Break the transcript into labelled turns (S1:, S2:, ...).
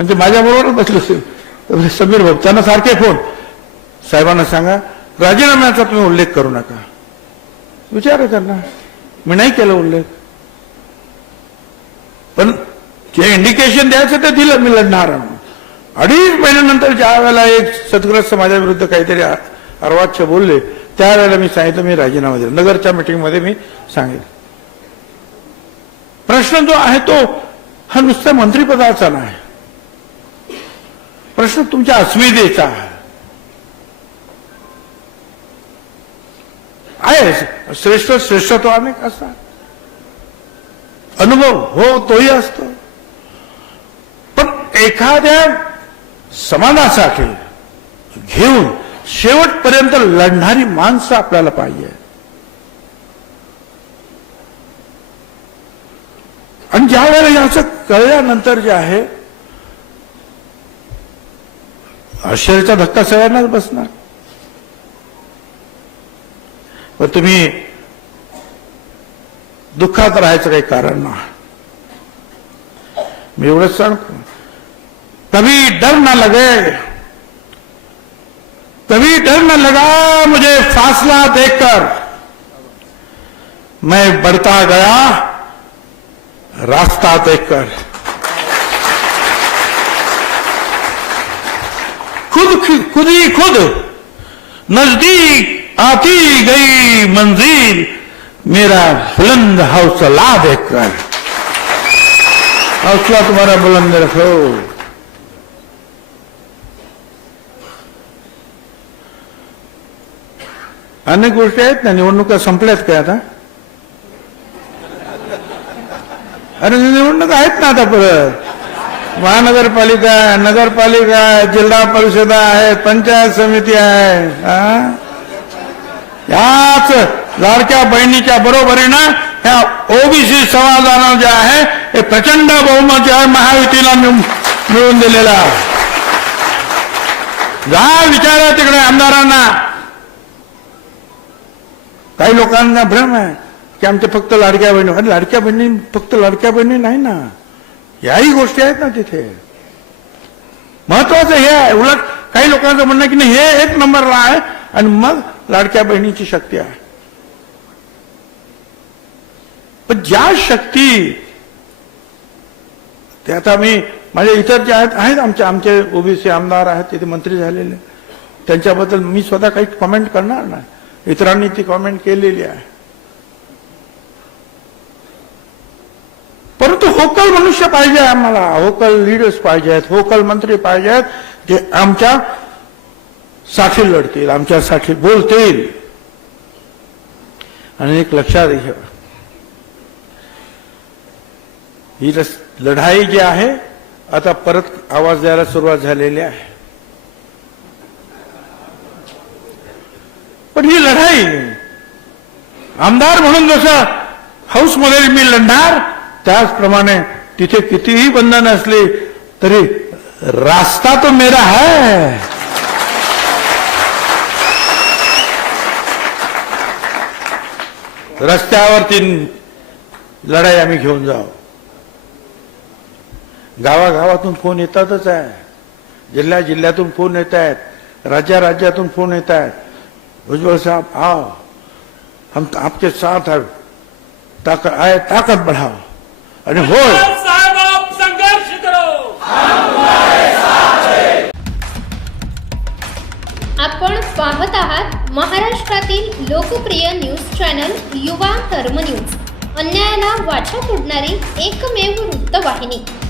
S1: म्हणजे माझ्याबरोबरच बसले बसलो समीर भक्तांना त्यांना सारखे फोन साहेबांना सांगा राजीनाम्याचा तुम्ही उल्लेख करू नका विचार त्यांना मी नाही केलं उल्लेख पण जे इंडिकेशन द्यायचं ते दिलं मी लढणार अडीच महिन्यानंतर ज्या वेळेला एक सदग्रस्त विरुद्ध काहीतरी अर्वाच्य बोलले त्यावेळेला मी सांगितलं मी राजीनामा दिला नगरच्या मध्ये मी सांगेल प्रश्न जो आहे तो हा नुसत्या मंत्रिपदाचा नाही प्रश्न तुमच्या अस्मितेचा आहे श्रेष्ठ श्रेष्ठत्व अनेक असतात अनुभव हो तोही असतो पण एखाद्या समाजासाठी घेऊन शेवटपर्यंत लढणारी माणसं आपल्याला पाहिजे आणि ज्यावेळेला वेळेला याचं कळल्यानंतर जे आहे आश्चर्याचा धक्का सगळ्यांनाच बसणार व तुम्ही दुःखात राहायचं काही कारण ना मी एवढंच सांगतो कभी डर ना लगे कभी डर ना लगा मुझे फासला देखकर मैं बढ़ता गया रास्ता देखकर खुद खुदी खुद नजदीक आती गई मंजिल मेरा बुलंद हौसला देखकर हौसला तुम्हारा बुलंद रखो अनेक गोष्टी आहेत ना निवडणुका संपल्यात काय आता अरे निवडणुका आहेत ना आता परत महानगरपालिका आहे नगरपालिका आहे जिल्हा परिषद आहे पंचायत समिती आहे याच लाडक्या बहिणीच्या बरोबरीनं ह्या ओबीसी समाजानं जे आहे हे प्रचंड बहुमत जे आहे महायुतीला मिळून दिलेला जा विचारा तिकडे आमदारांना काही लोकांना भ्रम आहे की आमच्या फक्त लाडक्या बहिणी लाडक्या बहिणी फक्त लाडक्या बहिणी नाही ना याही गोष्टी आहेत ना तिथे महत्वाचं हे आहे उलट काही लोकांचं म्हणणं की नाही हे एक नंबरला आहे आणि मग लाडक्या बहिणीची शक्ती आहे पण ज्या शक्ती ते आता मी माझे इतर जे आहेत आहेत आमचे आमचे ओबीसी आमदार आहेत तिथे मंत्री झालेले त्यांच्याबद्दल मी स्वतः काही कॉमेंट करणार नाही इतरांनी ती कॉमेंट केलेली आहे परंतु होकल मनुष्य पाहिजे आम्हाला होकल लीडर्स पाहिजे आहेत होकल मंत्री पाहिजे आहेत जे आमच्या साठी लढतील आमच्यासाठी बोलतील आणि एक लक्षात घ्या ही लढाई जी आहे आता परत आवाज द्यायला सुरुवात झालेली आहे पण ही लढाई आमदार म्हणून जसं हाऊसमध्ये मी लढणार त्याचप्रमाणे तिथे कितीही बंधन असली तरी रास्ता तो मेरा है रस्त्यावरती लढाई आम्ही घेऊन जाऊ गावागावातून फोन येतातच आहे जिल्ह्या जिल्ह्यातून फोन येत आहेत राज्या राज्यातून फोन येत आहेत भुजबळ साहेब आओ हम आपके साथ है ताकत आए ताकत बढ़ाओ आणि होय
S2: आपण पाहत आहात महाराष्ट्रातील लोकप्रिय न्यूज चॅनल युवा कर्मन्यूज अन्यायाला वाचा फोडणारी एकमेव वृत्तवाहिनी